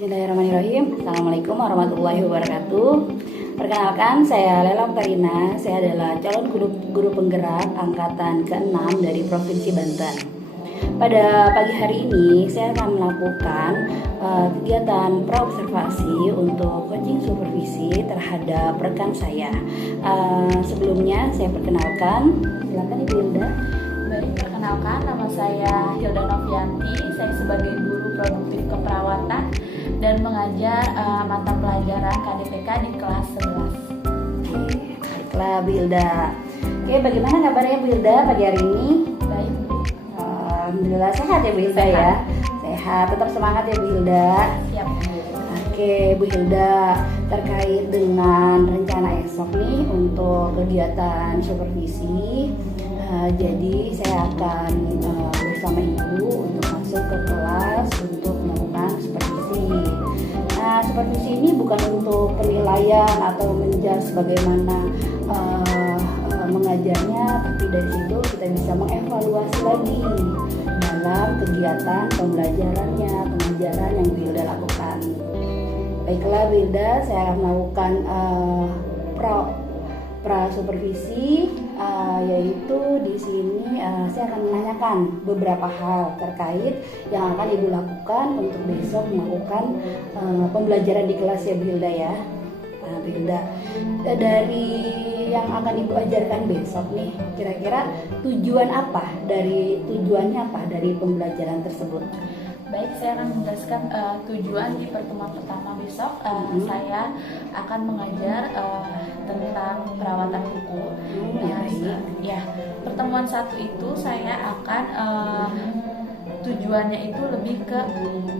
Bismillahirrahmanirrahim. Assalamualaikum warahmatullahi wabarakatuh. Perkenalkan, saya Lela Karina. Saya adalah calon guru penggerak angkatan ke-6 dari Provinsi Banten. Pada pagi hari ini, saya akan melakukan kegiatan praobservasi untuk coaching supervisi terhadap rekan saya. Sebelumnya, saya perkenalkan. Silakan Ibu Hilda. Baik, perkenalkan, nama saya Hilda Novianti. Saya sebagai guru produktif keperawatan dan mengajar mata pelajaran KDPK di kelas 11. Oke, baiklah Bu Hilda. Oke, bagaimana kabarnya Bu Hilda pagi hari ini? Baik, Bu. Alhamdulillah sehat ya Bu Hilda ya. Sehat, tetap semangat ya Bu Hilda. Siap, Bu. Oke Bu Hilda, terkait dengan rencana esok nih untuk kegiatan supervisi. Jadi saya akan bersama Ibu untuk masuk ke kelas untuk melakukan supervisi. Nah, supervisi ini bukan untuk penilaian atau menjudge bagaimana mengajarnya, tapi dari situ kita bisa mengevaluasi lagi dalam kegiatan pembelajarannya, pengajaran yang Bu Hilda lakukan. Baiklah Bu Hilda, saya akan melakukan supervisi, yaitu di sini saya akan menanyakan beberapa hal terkait yang akan Ibu lakukan untuk besok melakukan pembelajaran di kelas ya Bu Hilda ya. Bu Hilda, dari yang akan Ibu ajarkan besok nih, kira-kira tujuannya apa dari pembelajaran tersebut? Baik, saya akan menjelaskan tujuan di pertemuan pertama besok. Saya akan mengajar tentang perawatan kuku. Ya, pertemuan satu itu saya akan tujuannya itu lebih ke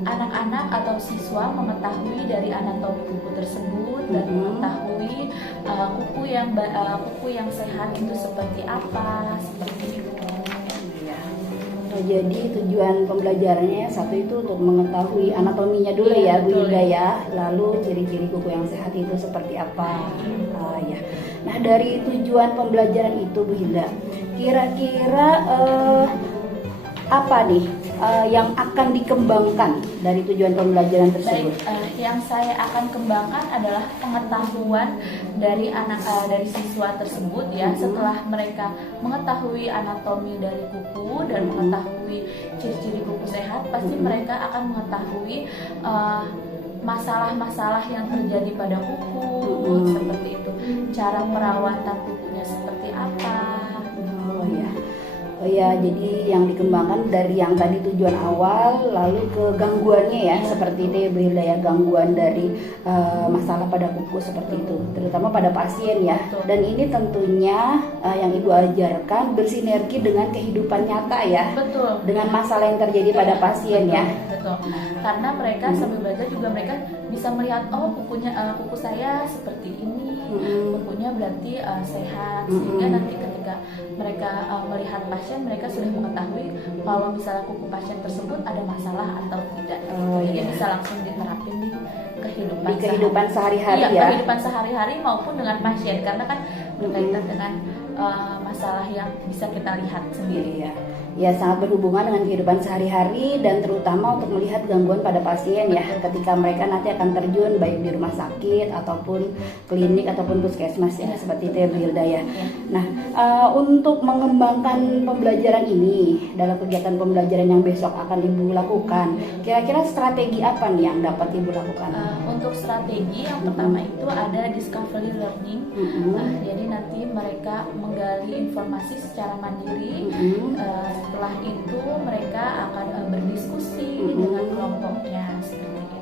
anak-anak atau siswa mengetahui dari anatomi kuku tersebut dan mengetahui kuku yang sehat itu seperti apa, seperti itu. Jadi tujuan pembelajarannya satu itu untuk mengetahui anatominya dulu ya Bu Hilda ya, lalu ciri-ciri kuku yang sehat itu seperti apa. Ya. Nah, dari tujuan pembelajaran itu Bu Hilda, kira-kira apa nih yang akan dikembangkan dari tujuan pembelajaran tersebut? Baik, yang saya akan kembangkan adalah pengetahuan dari dari siswa tersebut ya. Setelah mereka mengetahui anatomi dari kuku dan mengetahui ciri-ciri kuku sehat, pasti mereka akan mengetahui masalah-masalah yang terjadi pada kuku, seperti itu. Cara perawatan kukunya seperti apa? Oh ya, jadi yang dikembangkan dari yang tadi tujuan awal lalu ke gangguannya ya, seperti itu ya Bu Hilda ya, gangguan dari masalah pada kuku seperti itu, terutama pada pasien ya. Dan ini tentunya yang Ibu ajarkan bersinergi dengan kehidupan nyata ya. Betul. Dengan masalah yang terjadi pada pasien ya. Betul. Karena mereka sambil belajar juga mereka bisa melihat, oh kuku saya seperti ini, kukunya berarti sehat, sehingga nanti ketika mereka melihat pasien, mereka sudah mengetahui kalau misalnya kuku pasien tersebut ada masalah atau tidak. Jadi bisa langsung diterapin di kehidupan sehari-hari ya. Kehidupan sehari-hari maupun dengan pasien, karena kan berkaitan dengan masalah yang bisa kita lihat sendiri. Ya, sangat berhubungan dengan kehidupan sehari-hari dan terutama untuk melihat gangguan pada pasien ya, ketika mereka nanti akan terjun baik di rumah sakit ataupun klinik ataupun puskesmas ya, seperti itu ya Bu Hilda ya. Nah, untuk mengembangkan pembelajaran ini dalam kegiatan pembelajaran yang besok akan Ibu lakukan, kira-kira strategi apa nih yang dapat Ibu lakukan? Untuk strategi yang pertama itu ada discovery learning. Jadi nanti mereka menggali informasi secara mandiri. Setelah itu mereka akan berdiskusi dengan kelompoknya seperti itu.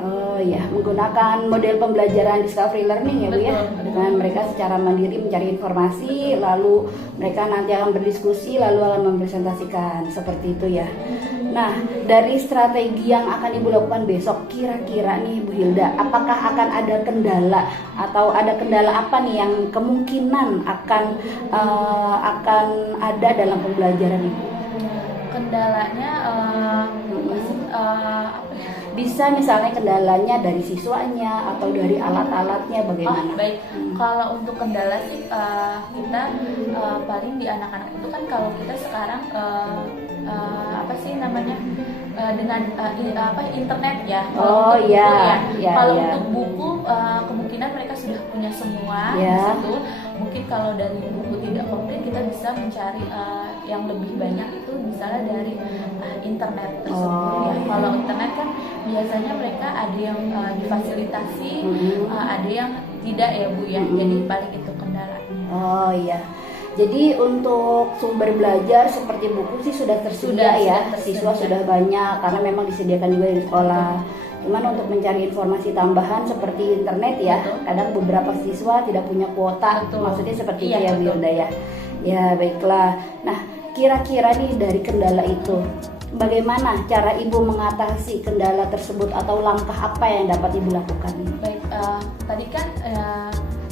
Oh ya, menggunakan model pembelajaran discovery learning ya Bu ya. Dengan mereka secara mandiri mencari informasi, lalu mereka nanti akan berdiskusi, lalu akan mempresentasikan seperti itu ya. Nah, dari strategi yang akan Ibu lakukan besok, kira-kira nih Bu Hilda, apakah akan ada kendala atau ada kendala apa nih yang kemungkinan akan ada dalam pembelajaran Ibu? Kendalanya bisa misalnya kendalanya dari siswanya atau dari alat-alatnya bagaimana? Baik, kalau untuk kendala sih kita paling di anak-anak itu kan, kalau kita sekarang apa sih namanya dengan internet ya. Oh untuk buku, iya, iya, kalau iya. untuk buku kemungkinan mereka sudah punya semua Iya. di situ. Mungkin kalau dari buku tidak komplit kita bisa mencari yang lebih banyak itu misalnya dari internet tersebut Oh, ya. iya. Kalau internet kan biasanya mereka ada yang difasilitasi, ada yang tidak ya Bu ya. Jadi paling itu kendalanya. Oh iya. Jadi untuk sumber belajar seperti buku sih sudah tersedia ya. Sudah tersedia. Siswa sudah banyak karena memang disediakan juga di sekolah. Cuman untuk mencari informasi tambahan seperti internet ya, Betul. kadang beberapa siswa tidak punya kuota. Betul. Maksudnya seperti Iya, itu ya Bu betul. Hilda ya. Ya baiklah. Nah kira-kira nih dari kendala itu, bagaimana cara Ibu mengatasi kendala tersebut atau langkah apa yang dapat Ibu lakukan? Baik, tadi kan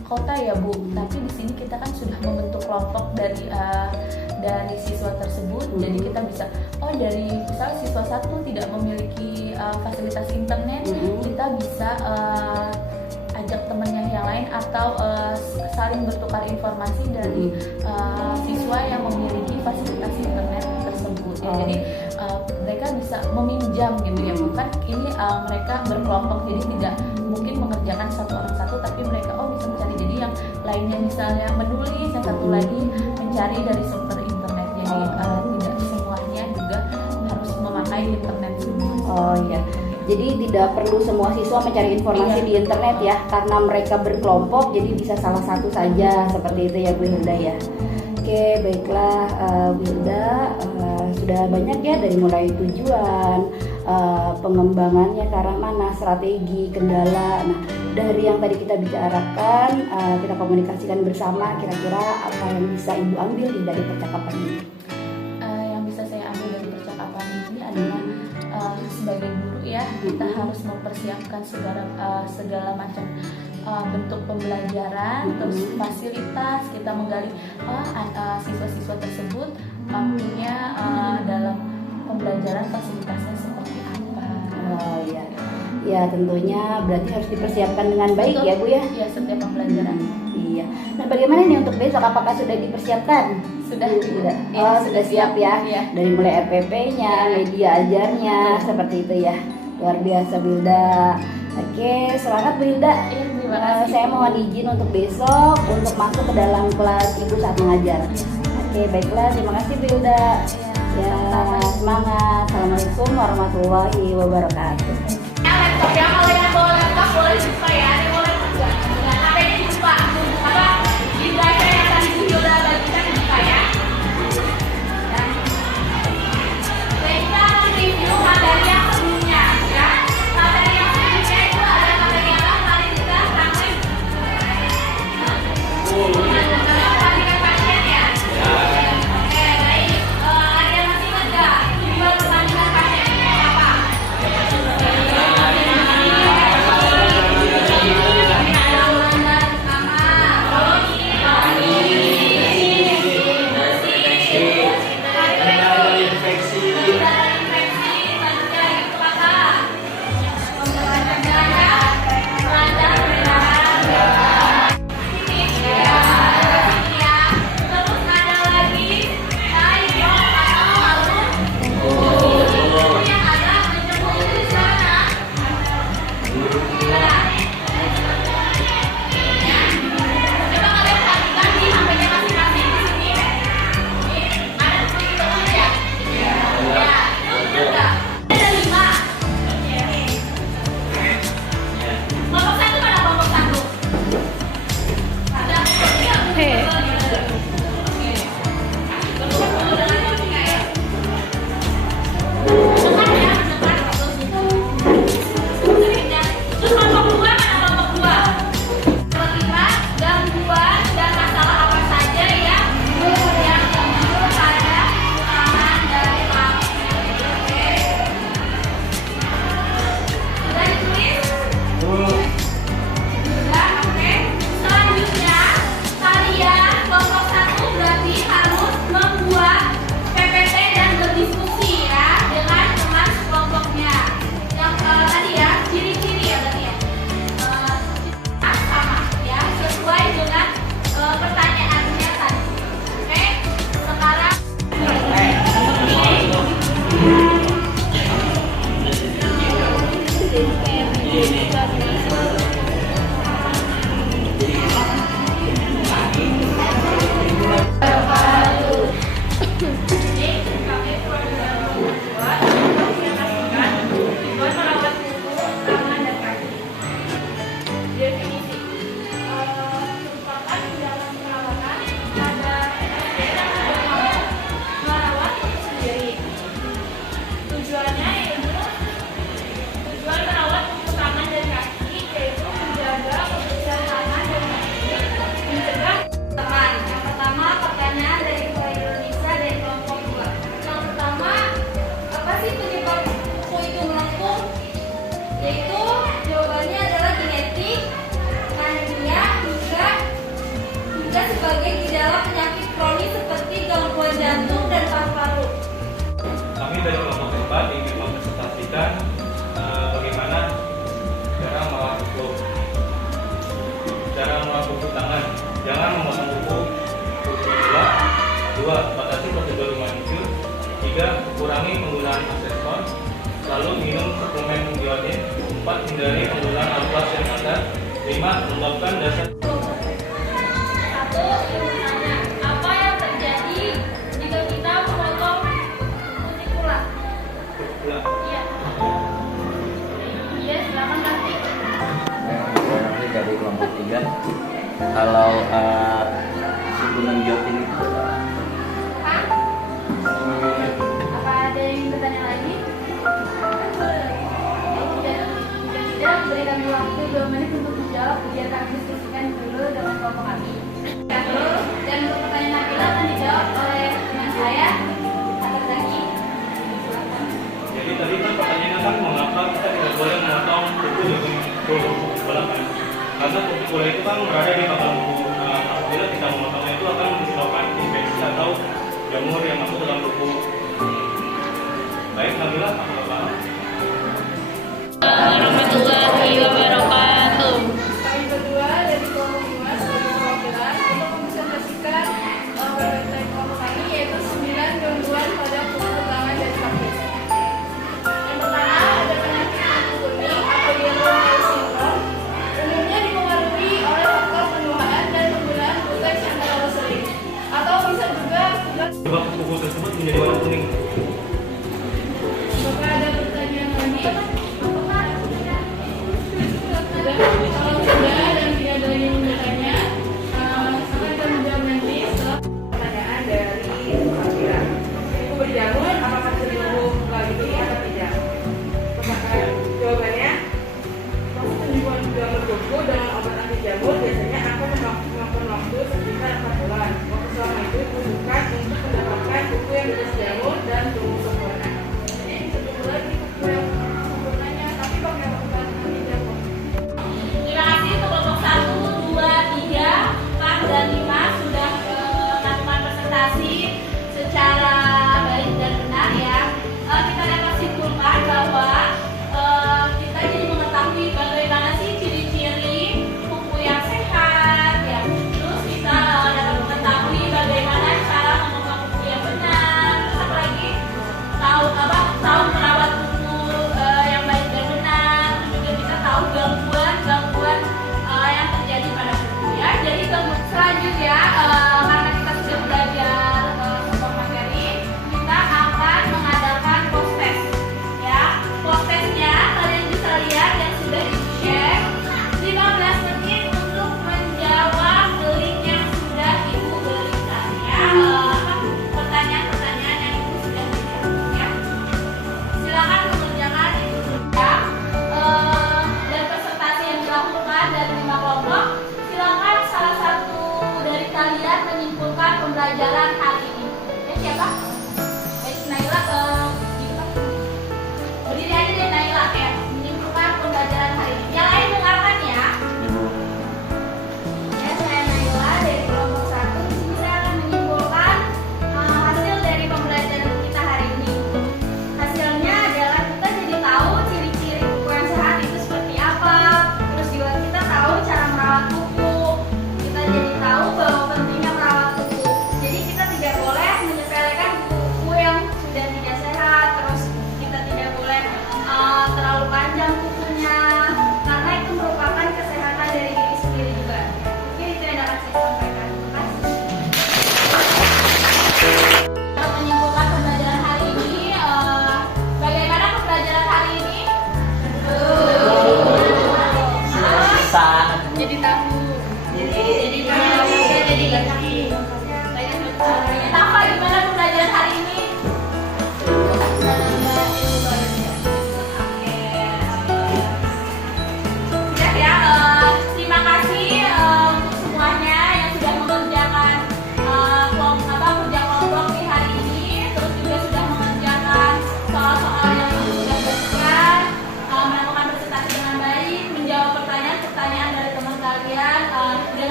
kota ya Bu, tapi di sini kita kan sudah membentuk kelompok dari siswa tersebut. Jadi kita bisa, dari misalnya siswa satu tidak memiliki fasilitas internet, kita bisa ajak temannya yang lain atau saling bertukar informasi dari siswa yang memiliki fasilitas internet tersebut. Ya. Jadi mereka bisa meminjam gitu ya, bukan ini mereka berkelompok, jadi tidak mungkin mengerjakan satu orang satu, tapi mereka bisa mencari. Jadi yang lainnya misalnya menulis, yang satu lagi mencari dari sumber internet. Jadi tidak semuanya juga harus memakai internet semua. Oh iya. Jadi tidak perlu semua siswa mencari informasi di internet ya, karena mereka berkelompok jadi bisa salah satu saja seperti itu ya Bu Hilda ya. Oke baiklah Bu Hilda, sudah banyak ya dari mulai tujuan, pengembangannya ke arah mana, strategi, kendala. Nah dari yang tadi kita bicarakan, kita komunikasikan bersama, kira-kira apa yang bisa Ibu ambil dari percakapan ini? Yang bisa saya ambil dari percakapan ini adalah sebagai guru ya, kita harus mempersiapkan segala macam bentuk pembelajaran, terus fasilitas, kita menggali siswa-siswa tersebut mampunya dalam pembelajaran fasilitasnya seperti apa. Oh iya, ya tentunya berarti harus dipersiapkan dengan baik. Betul. Ya Bu ya. Iya, setiap pembelajaran. Iya. Nah bagaimana nih untuk besok? Apakah sudah dipersiapkan? Sudah. Sudah. Iya, Oh sudah siap ya. Iya. Dari mulai RPP-nya, media ajarnya, seperti itu ya. Luar biasa Bu Hilda. Oke, semangat Bu Hilda. Iya, terima kasih. Saya mohon izin untuk besok untuk masuk ke dalam kelas Ibu saat mengajar. Oke, baiklah. Terima kasih Bu Hilda. Ya, semangat. Assalamualaikum warahmatullahi wabarakatuh. Laptop ya, kalau yang bawa laptop boleh dibuka ya, ada yang boleh enggak? HP-nya dibuka, apa di drive yang tadi video udah bagikan dibuka ya. Kita review materi yang sebelumnya ya. Materi yang sebelumnya itu ada materi apa? Mari kita sampai pertandingan pasien ya. Oke, baik. Ada yang masih ingat nggak? Judul pertandingan pasien itu apa? Definisi merupakan dalam perawatan ada SDM yang merawat itu sendiri. Tujuannya yaitu tujuan merawat kuku tangan dan kaki yaitu menjaga kebersihan tangan dan kaki, mencegah teman. Yang pertama pertanyaan dari Nisa dari kelompok 2. Yang pertama, apa sih penyebab kuku itu melengkung? Yaitu jawabannya adalah genetik, anemia, hingga sebagai gejala penyakit kronis seperti gangguan jantung dan paru-paru. Kami dari kelompok 4 ingin mempresentasikan bagaimana cara merawat kuku. Cara merawat kuku tangan, jangan memotong kuku sebelah. 2. Batasi prosedur manicure. 3. Kurangi penggunaan aksesoris. Lalu minum suplemen biotin. 4. Hindari penggunaan alat keras yang padat. 5. Lembabkan dasar. Satu, bertanya, apa yang terjadi jika kita memotong kutikula? Kutikula. Iya. Iya, silakan nanti. Nanti dari kelompok 3. Kalau suplemen biotin itu Hah? Apa ada yang ingin bertanya lagi? Jika tidak, beri kami waktu 2 menit untuk menjawab. Biar kami diskusikan dulu dengan kelompok kami. Dan untuk pertanyaan Nabila akan dijawab oleh teman saya. Atas lagi. Silakan. Jadi tadi kan pertanyaannya kan mengapa kita tidak boleh memotong kuku dengan kuku belakang? Karena kutikula itu kan berada di belakang kuku. Apabila kita memotongnya itu akan menyebabkan infeksi atau jamur yang masuk dalam kuku. Baik, Nabila, apa paham? Warahmatullahi wabarakatuh. Kami berdua dari kelompok 5 sebagai perwakilan untuk mempresentasikan PPT kelompok kami yaitu 9 gangguan pada kuku tangan dan kaki. Yang pertama ada penyakit kuku kuning atau yellow nail syndrome. Umumnya dipengaruhi oleh faktor penuaan dan penggunaan kutex yang terlalu sering, atau bisa juga akibat Sebab kuku tersebut menjadi warna kuning. menyebabkan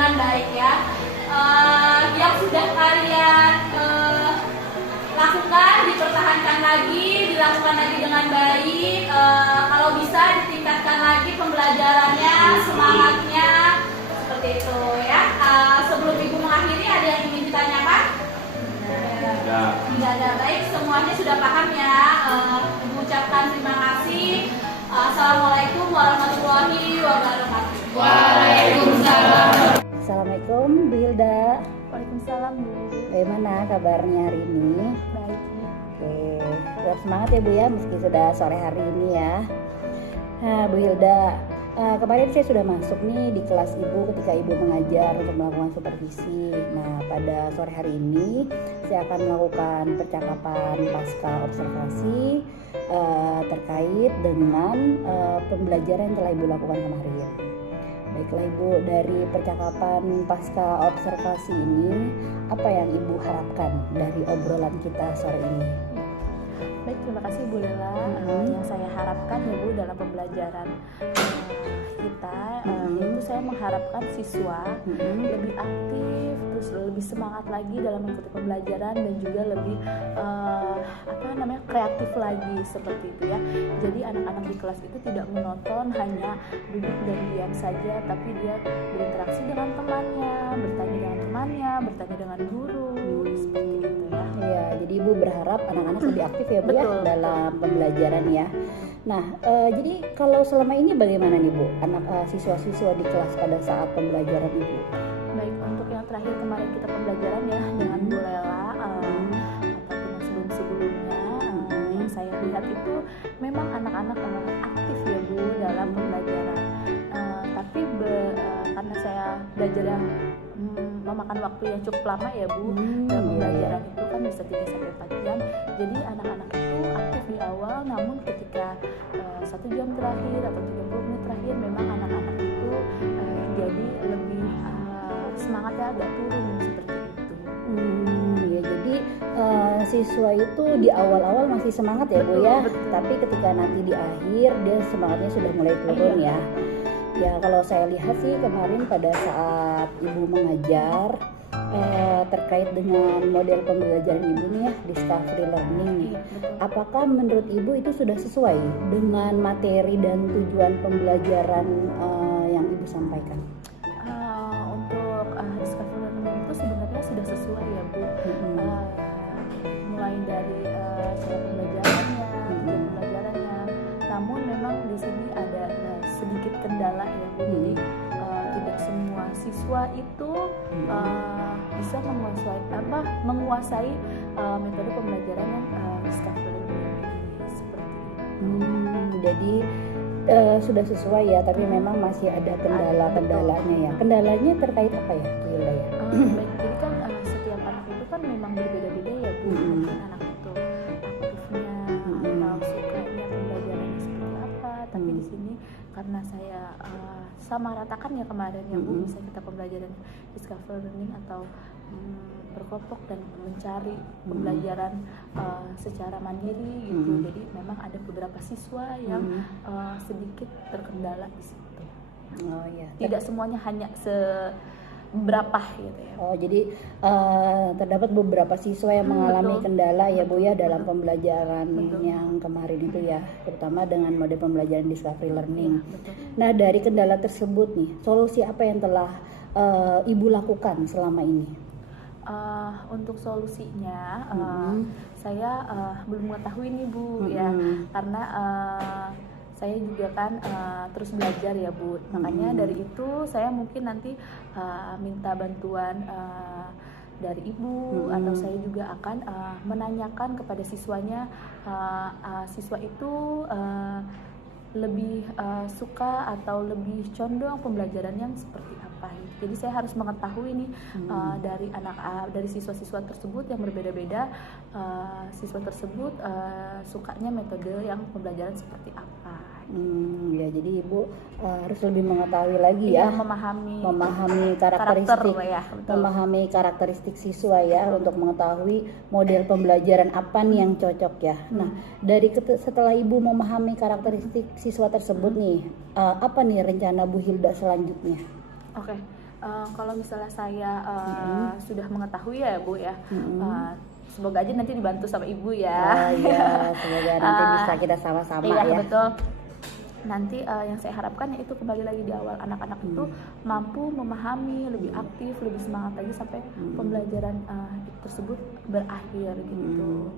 dengan baik ya. Yang sudah kalian lakukan dipertahankan lagi, dilakukan lagi dengan baik. Kalau bisa ditingkatkan lagi pembelajarannya, semangatnya, seperti itu ya. Sebelum Ibu mengakhiri, ada yang ingin ditanyakan? Tidak ada. Baik, semuanya sudah paham ya. Ibu ucapkan terima kasih. Assalamualaikum warahmatullahi wabarakatuh. Waalaikumsalam. Assalamualaikum Bu Hilda. Waalaikumsalam Bu. Bagaimana kabarnya hari ini? Baik. Oke, tetap semangat ya Bu ya, meski sudah sore hari ini ya. Nah Bu Hilda, kemarin saya sudah masuk nih di kelas Ibu ketika Ibu mengajar untuk melakukan supervisi. Nah pada sore hari ini saya akan melakukan percakapan pasca observasi terkait dengan pembelajaran yang telah Ibu lakukan kemarin. Baiklah Ibu, dari percakapan pasca observasi ini, apa yang Ibu harapkan dari obrolan kita sore ini? Baik, terima kasih Bu Lela. Yang saya harapkan ya Bu dalam pembelajaran kita, itu saya mengharapkan siswa lebih aktif, terus lebih semangat lagi dalam mengikuti pembelajaran dan juga lebih kreatif lagi seperti itu ya. Jadi anak-anak di kelas itu tidak monoton hanya duduk dan diam saja, tapi dia berinteraksi dengan temannya, bertanya dengan temannya, bertanya dengan guru, seperti itu ya. Iya, jadi Ibu berharap anak-anak lebih aktif ya Bu ya dalam pembelajaran ya. Nah, jadi kalau selama ini bagaimana nih Bu, anak siswa-siswa di kelas pada saat pembelajaran Ibu? Baik, untuk yang terakhir kemarin kita pembelajaran ya dengan Bu Lela ataupun yang sebelum-sebelumnya, yang saya lihat itu memang anak-anak aktif ya Bu dalam pembelajaran. Tapi karena saya belajar yang memakan waktu yang cukup lama ya Bu, dalam pembelajaran itu kan bisa 3-4 jam. Jadi anak-anak itu aktif di awal, namun ketika 1 jam terakhir atau 30 menit terakhir memang anak-anak itu jadi lebih semangatnya agak turun seperti itu. Ya, jadi siswa itu di awal-awal masih semangat ya Bu ya, tapi ketika nanti di akhir dia semangatnya sudah mulai turun ya. Ya kalau saya lihat sih kemarin pada saat Ibu mengajar terkait dengan model pembelajaran Ibu nih ya, Discovery Learning. Apakah menurut Ibu itu sudah sesuai dengan materi dan tujuan pembelajaran yang Ibu sampaikan? Untuk Discovery Learning itu sebenarnya sudah sesuai ya Bu. Mulai dari cara pembelajarannya, namun memang di sini ada sedikit kendala ya Bu. Jadi tidak semua siswa itu bisa menguasai metode pembelajaran yang Discovery Learning seperti itu. Jadi sudah sesuai ya, tapi memang masih ada kendala-kendalanya ya. Kendalanya terkait apa ya Bu Hilda ya? Baik, jadi kan setiap anak itu kan memang berbeda-beda ya Bu. Mungkin anak itu aktifnya atau sukanya pembelajarannya seperti apa. Tapi di sini karena saya sama ratakan ya kemarin ya Bu, bisa kita pembelajaran Discovery Learning atau berkelompok dan mencari pembelajaran secara mandiri gitu. Jadi memang ada beberapa siswa yang sedikit terkendala di situ. Oh iya. Tidak semuanya hanya berapa gitu ya. Oh jadi terdapat beberapa siswa yang mengalami kendala ya Bu ya dalam pembelajaran yang kemarin itu ya, terutama dengan mode pembelajaran Discovery Learning. Nah dari kendala tersebut nih, solusi apa yang telah Ibu lakukan selama ini? Untuk solusinya saya belum mengetahui nih Bu ya, karena saya juga kan terus belajar ya Bu, makanya dari itu saya mungkin nanti minta bantuan dari Ibu atau saya juga akan menanyakan kepada siswanya, siswa itu lebih suka atau lebih condong pembelajaran yang seperti apa. Jadi saya harus mengetahui nih dari siswa-siswa tersebut yang berbeda-beda, siswa tersebut sukanya metode yang pembelajaran seperti apa. Ya jadi Ibu harus lebih mengetahui lagi ya, memahami karakteristik siswa ya, untuk mengetahui model pembelajaran apa nih yang cocok ya. Nah dari setelah Ibu memahami karakteristik siswa tersebut nih, apa nih rencana Bu Hilda selanjutnya? Oke. kalau misalnya saya sudah mengetahui ya Bu ya, semoga aja nanti dibantu sama Ibu ya. Oh iya, semoga nanti bisa kita sama-sama iya, ya. Betul. Nanti yang saya harapkan yaitu kembali lagi di awal, anak-anak itu mampu memahami, lebih aktif, lebih semangat lagi sampai pembelajaran tersebut berakhir gitu.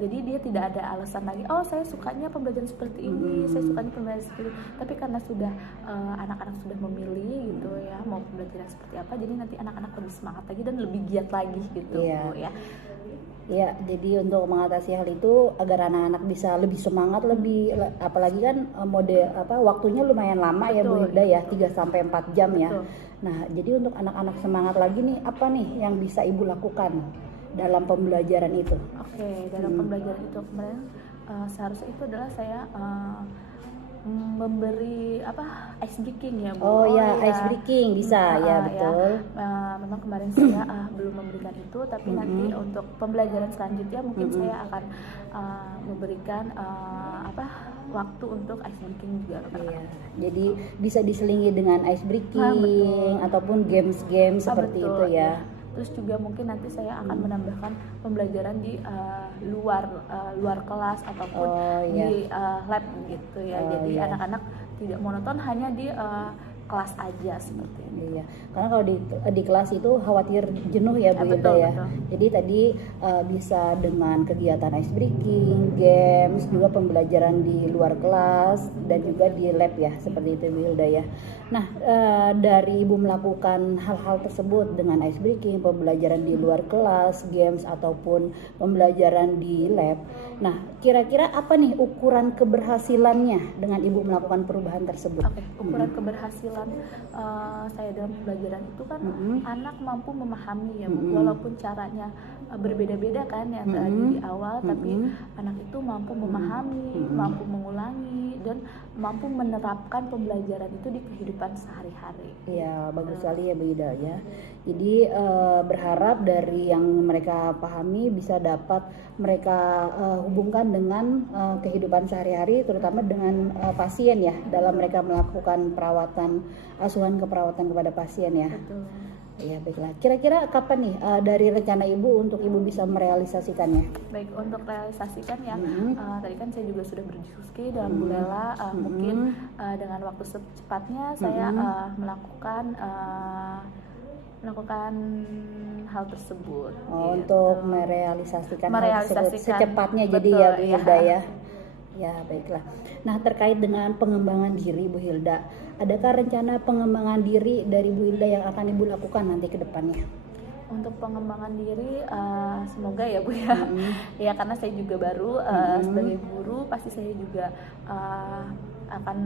Jadi dia tidak ada alasan lagi, oh saya sukanya pembelajaran seperti ini, saya sukanya pembelajaran seperti ini. Tapi karena sudah anak-anak sudah memilih gitu ya mau pembelajaran seperti apa, jadi nanti anak-anak lebih semangat lagi dan lebih giat lagi gitu ya. Ya, jadi untuk mengatasi hal itu agar anak-anak bisa lebih semangat, lebih apalagi kan waktunya lumayan lama. Betul. Ya Bu Hilda ya, 3 sampai 4 jam. Betul. Ya. Nah, jadi untuk anak-anak semangat lagi nih, apa nih yang bisa Ibu lakukan dalam pembelajaran itu? Oke, dalam pembelajaran itu kemarin seharusnya itu adalah saya memberi ice breaking ya Bu. Oh ya, ice breaking bisa ya, betul. Memang kemarin saya belum memberikan itu, tapi nanti untuk pembelajaran selanjutnya mungkin saya akan memberikan waktu untuk ice breaking juga. Iya. Jadi bisa diselingi dengan ice breaking ataupun games-games seperti itu ya. Terus juga mungkin nanti saya akan menambahkan pembelajaran di luar kelas ataupun di lab gitu ya. Jadi anak-anak tidak monoton hanya di kelas aja seperti ini. Iya. Karena kalau di kelas itu khawatir jenuh ya Bu Hilda ya. Betul. Jadi tadi bisa dengan kegiatan ice breaking, games, juga pembelajaran di luar kelas dan juga di lab ya, seperti itu Bu Hilda ya. Nah, dari Ibu melakukan hal-hal tersebut dengan ice breaking, pembelajaran di luar kelas, games ataupun pembelajaran di lab. Nah, kira-kira apa nih ukuran keberhasilannya dengan Ibu melakukan perubahan tersebut? Oke, ukuran keberhasilan saya dalam pembelajaran itu kan anak mampu memahami ya Bu, walaupun caranya berbeda-beda kan yang tadi di awal, tapi anak itu mampu memahami, mampu mengulangi dan mampu menerapkan pembelajaran itu di kehidupan sehari-hari. Iya, bagus sekali ya Bu Ida ya. Jadi berharap dari yang mereka pahami bisa dapat mereka hubungkan dengan kehidupan sehari-hari, terutama dengan pasien ya, dalam mereka melakukan perawatan, asuhan keperawatan kepada pasien ya. Betul. Ya baiklah. Kira-kira kapan nih dari rencana Ibu untuk Ibu bisa merealisasikannya? Baik, untuk realisasikan ya, tadi kan saya juga sudah berdiskusi dengan Bu Lela, mungkin dengan waktu secepatnya saya melakukan hal tersebut. Oh, gitu. Untuk merealisasikan hal tersebut secepatnya. Betul, jadi ya Bu Hilda ya. Ya baiklah. Nah, terkait dengan pengembangan diri Bu Hilda, adakah rencana pengembangan diri dari Bu Hilda yang akan Ibu lakukan nanti ke depannya? Untuk pengembangan diri semoga ya Bu ya. Ya karena saya juga baru sebagai guru, pasti saya juga akan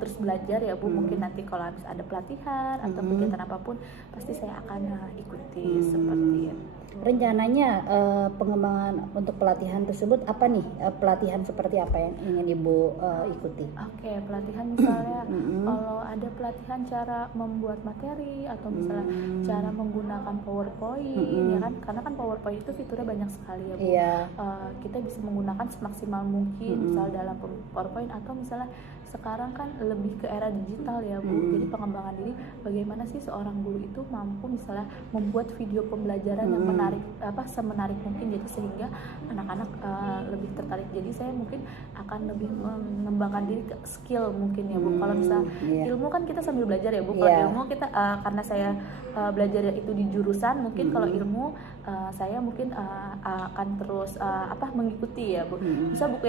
terus belajar ya Bu. Mungkin nanti kalau ada pelatihan atau kegiatan apapun pasti saya akan ikuti seperti itu. Rencananya pengembangan untuk pelatihan tersebut apa nih? Pelatihan seperti apa yang ingin Ibu ikuti? Oke, pelatihan misalnya kalau ada pelatihan cara membuat materi atau misalnya cara menggunakan PowerPoint ya kan, karena kan PowerPoint itu fiturnya banyak sekali ya Bu. Kita bisa menggunakan semaksimal mungkin misal dalam PowerPoint, atau misalnya sekarang kan lebih ke era digital ya Bu. Jadi pengembangan diri bagaimana sih seorang guru itu mampu misalnya membuat video pembelajaran yang menarik, semenarik mungkin, jadi sehingga anak-anak lebih tertarik. Jadi saya mungkin akan lebih mengembangkan diri ke skill mungkin ya Bu. Kalau bisa ilmu kan kita sambil belajar ya Bu. Kalau ilmu kita karena saya belajar itu di jurusan, mungkin kalau ilmu saya mungkin akan terus mengikuti ya Bu. Bisa buku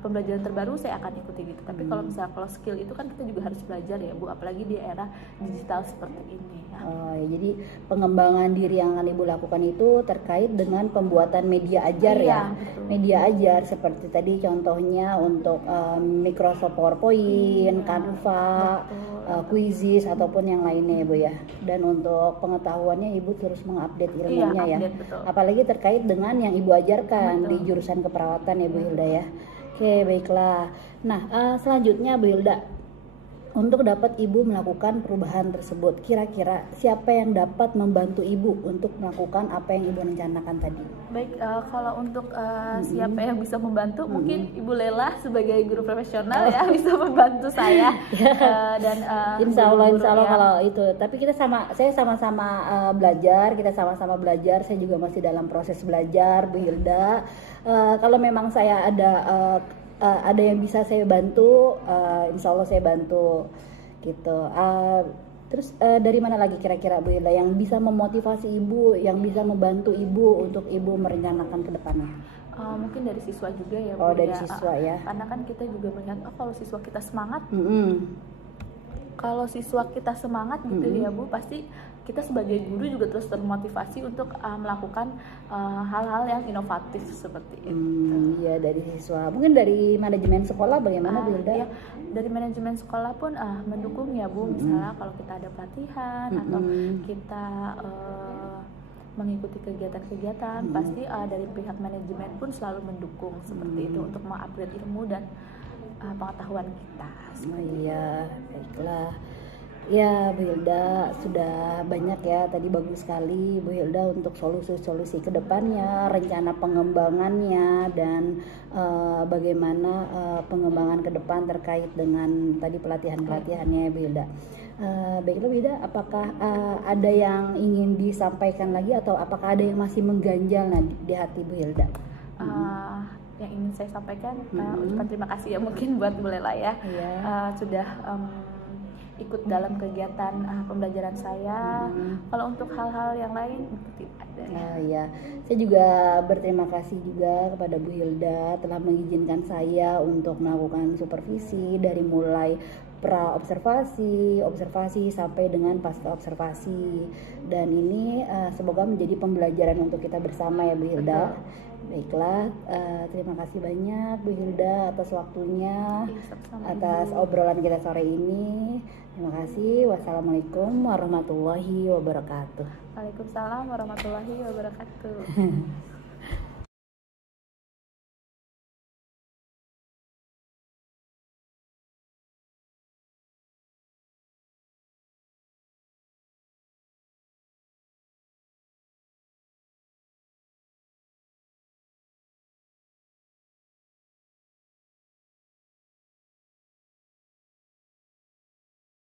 pembelajaran terbaru saya akan ikuti gitu. Tapi kalau misalnya kalau skill itu kan kita juga harus belajar ya Bu, apalagi di era digital seperti ini ya. Jadi pengembangan diri yang akan Ibu lakukan itu terkait dengan pembuatan media ajar ya. Betul. Media ajar seperti tadi contohnya untuk Microsoft PowerPoint, Canva, Quizzes ataupun yang lainnya ya Bu ya. Dan untuk pengetahuannya Ibu terus mengupdate ilmunya ya. Betul. Apalagi terkait dengan yang Ibu ajarkan di jurusan keperawatan ya Bu Hilda ya. Oke, baiklah. Nah, selanjutnya Bu Hilda, Untuk dapat ibu melakukan perubahan tersebut, kira-kira siapa yang dapat membantu ibu untuk melakukan apa yang ibu rencanakan tadi? Baik, kalau untuk siapa yang bisa membantu, mungkin Ibu Lela sebagai guru profesional ya bisa membantu saya. Dan Insya Allah guru-guru yang- kalau itu. Tapi saya sama-sama belajar, kita sama-sama belajar. Saya juga masih dalam proses belajar, Bu Hilda. Kalau memang saya ada yang bisa saya bantu, insya Allah saya bantu gitu. Terus dari mana lagi kira-kira Bu Hilda yang bisa memotivasi ibu, yang bisa membantu ibu untuk ibu merencanakan ke depannya? mungkin dari siswa juga ya Bu. Oh, dari ya. siswa ya. Karena kan kita juga melihat kalau siswa kita semangat, Mm-mm. kalau siswa kita semangat gitu ya Bu, pasti kita sebagai guru juga terus termotivasi untuk melakukan hal-hal yang inovatif seperti itu. Iya, dari siswa. Mungkin dari manajemen sekolah bagaimana Bu Hilda? Ya, dari manajemen sekolah pun mendukung ya Bu. Misalnya kalau kita ada pelatihan atau kita mengikuti kegiatan-kegiatan, pasti dari pihak manajemen pun selalu mendukung seperti itu untuk mengupgrade ilmu dan pengetahuan kita. Oh iya, baiklah. Ya, Bu Hilda sudah banyak ya, tadi bagus sekali Bu Hilda untuk solusi-solusi ke depannya, rencana pengembangannya dan bagaimana pengembangan ke depan terkait dengan tadi pelatihan-pelatihannya Bu Hilda. Baiklah Bu Hilda, apakah ada yang ingin disampaikan lagi atau apakah ada yang masih mengganjal di hati Bu Hilda? Yang ingin saya sampaikan, ucapan terima kasih ya mungkin buat Bu Lela ya, sudah ikut dalam kegiatan pembelajaran saya. Kalau untuk hal-hal yang lain tidak ada. Ya, saya juga berterima kasih juga kepada Bu Hilda telah mengizinkan saya untuk melakukan supervisi dari mulai pra observasi, observasi sampai dengan pasca observasi. Dan ini semoga menjadi pembelajaran untuk kita bersama ya Bu Hilda. Betul. Baiklah, terima kasih banyak Bu Hilda atas waktunya, Sama-sama, atas Ibu. obrolan kita sore ini. Terima kasih. Wassalamualaikum warahmatullahi wabarakatuh. Waalaikumsalam warahmatullahi wabarakatuh.